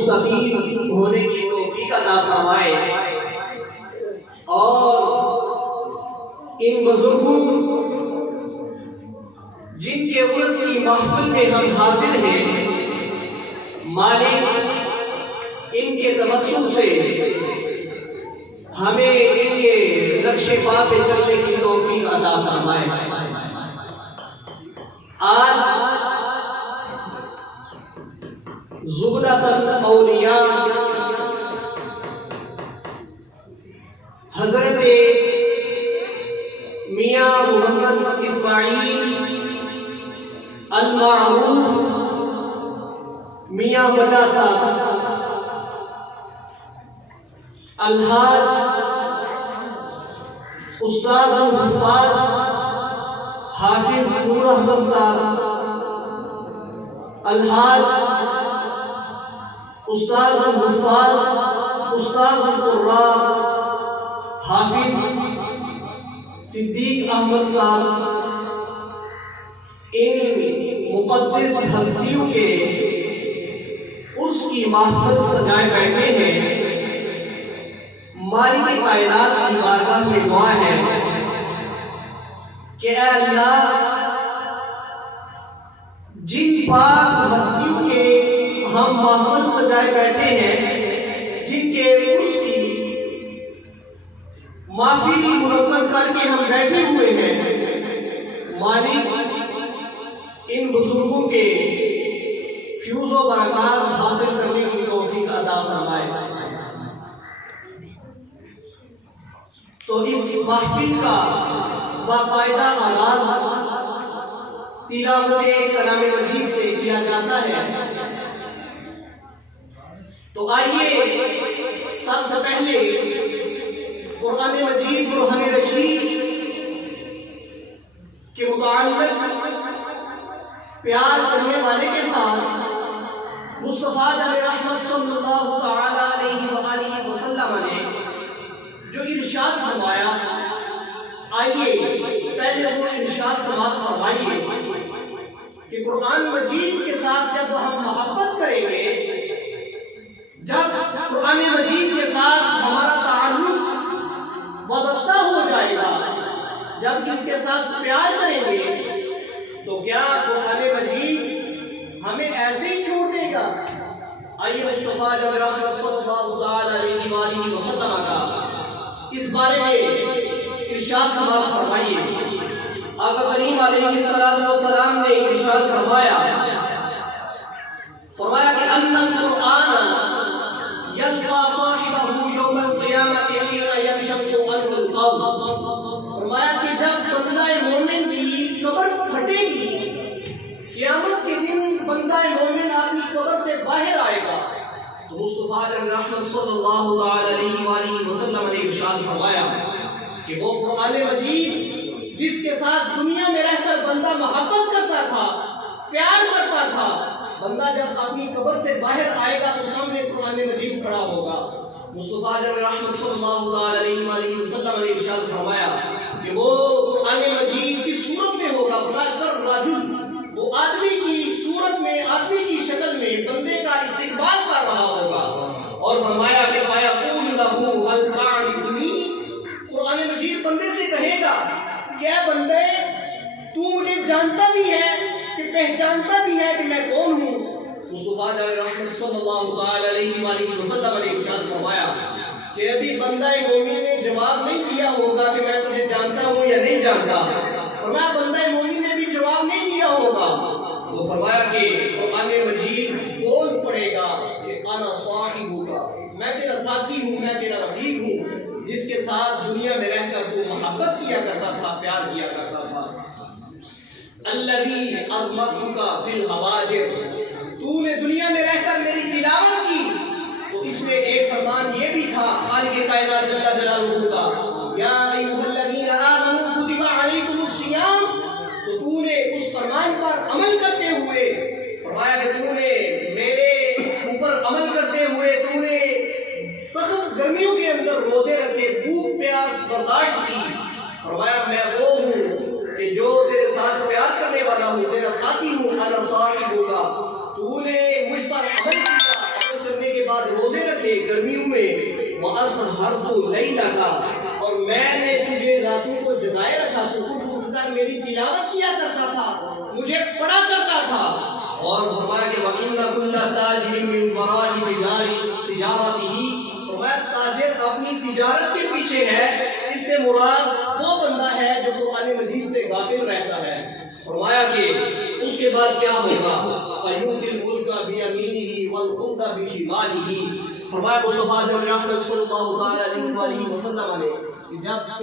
مستفید ہونے کی توفیق عطا فرمائے، اور ان بزرگوں جن کے عرس کی محفل میں ہم حاضر ہیں، مالک ان کے تبسم سے ہمیں ان کے نقش پا پہ چلنے کی توفیق عطا فرمائے۔ آج زبدۃ الاولیاء حضرت میاں محمد اسماعیل المعروف میاں بڑا صاحب الحاج استاد الحفاظ حافظ نور احمد صاحب، الحاج استاد الحفاظ استاد القراء حافظ صدیق احمد صاحب، ان مقدس ہستیوں کے عرس کی محفل سجائے بیٹھے ہیں۔ مالک کائنات کی بارگاہ میں دعا ہے کہ اے اللہ، جن پاک ہستیوں کے ہم محفل سجائے بیٹھے ہیں، جن کے عرس کی محفل منعقد کر کے ہم بیٹھے ہوئے ہیں، مالک ان بزرگوں کے فیوز و برکات حاصل کرنے کی توفیق عطا فرمائے۔ تو اس محفل کا باقاعدہ آغاز تلاوت کلام مجید سے کیا جاتا ہے، تو آئیے سب سے پہلے قرآن مجید برہان رشید کے متعلق پیار کرنے والے کے ساتھ مصطفیٰ جان رحمت صلی اللہ تعالی علیہ وآلہ وسلم نے جو ارشاد فرمایا، آئیے پہلے وہ ارشاد سماعت فرمائیے کہ قرآن مجید کے ساتھ جب ہم محبت کریں گے، جب قرآن مجید کے ساتھ ہمارا تعلق وابستہ ہو جائے گا، جب اس کے ساتھ پیار کریں گے، تو کیا قرآن مجید ہمیں ایسے ہی چھوڑ دے گا؟ آئیے مصطفیٰ جان رحمت صلی اللہ تعالی علیہ وآلہ وسلم کا اس بارے میں ارشاد سماعت فرمائیے۔ آقا کریم علیہ السلام نے ارشاد فرمایا کہ ان القرآن یلقا صاحبہ یوم القیامت حین ینشق عنہ القبر، فرمایا کہ جب بندہ مومن کی قبر پھٹے گی، قیامت کے دن بندہ مومن اپنی قبر سے باہر آئے گا، تو مصطفیٰ جان رحمت صلی اللہ تعالی علیہ وآلہ وسلم نے ارشاد فرمایا کہ وہ قرآن مجید جس کے ساتھ دنیا میں رہ کر بندہ محبت کرتا تھا، پیار کرتا تھا، بندہ جب اپنی قبر سے باہر آئے گا تو سامنے قرآن مجید کھڑا ہوگا۔ مصطفیٰ جان رحمت صلی اللہ تعالی علیہ وآلہ وسلم نے ارشاد فرمایا کہ وہ قرآن مجید کی صورت میں ہوگا، کر راجل، وہ آدمی کی صورت میں، آدمی کی شکل میں بندے کا استقبال کر رہا ہوگا، اور فرمایا کہ فَيَقُولُ لَهُ هَلْ تَعْرِفُنِي، قرآن مجید بندے سے کہے گا کہ اے بندے، تو مجھے جانتا بھی ہے کہ پہچانتا بھی ہے کہ میں کون ہوں؟ مصطفیٰ جان رحمت صلی اللہ تعالی علیہ وآلہ وسلم نے ارشاد فرمایا کہ ابھی بندہ مومن نے جواب نہیں دیا ہوگا کہ میں تجھے جانتا ہوں یا نہیں جانتا، فرمایا بندہ مومن نے بھی جواب نہیں دیا ہوگا، وہ فرمایا کہ قرآن مجید بول پڑے گا کہ انا صاحبک، میں تیرا ساتھی ہوں، میں تیرا رفیق ہوں، جس کے ساتھ دنیا میں رہ کر تو محبت کیا کرتا تھا، پیار کیا کرتا تھا۔ الذی اضمرتک فی الحواجر، تو نے دنیا میں رہ کر میری تلاوت کی، تو اس میں ایک فرمان یہ بھی تھا خالق کائنات جل جلالہ کا، یا ایھا الذین آمنوا کتب علیکم الصیام، تو نے اس فرمان پر عمل کرتے ہوئے فرمایا کہ تو نے میرے اوپر عمل کرتے ہوئے تو نے سخت گرمیوں کے اندر روزے رکھے، بھوک پیاس برداشت کی، فرمایا میں وہ ہوں کہ جو تیرے ساتھ پیار کرنے والا ہوں، تیرا ساتھی ہوں، انا صاحبک، تو نے مجھ پر عمل کیا، عمل کرنے کے بعد روزے رکھے گرمیوں میں، وَأَسْهَرْتُ لَيْلَكَ، اور میں نے تجھے راتوں کو جگائے رکھا، تو اٹھ اٹھ کر میری تلاوت کیا کرتا تھا، مجھے پڑھا کرتا تھا۔ اور فرمایا کہ وَإِنَّ كُلَّ تَاجِرٍ مِّن وَرَاءِ تِجَارَتِهِ، فرمایا تاجر اپنی تجارت کے پیچھے ہے، اس سے مراد وہ بندہ ہے جو قرآن مجید سے غافل رہتا ہے۔ فرمایا کہ اس کے بعد کیا ہوگا؟ فَيُؤْتِي الْمُلْكَ بِيَمِينِهِ وَالْخُلْدَ بِشِمَالِهِ۔ فرمایا مصطفیٰ جناب رحمت صلی اللہ علیہ وسلم نے کہ جب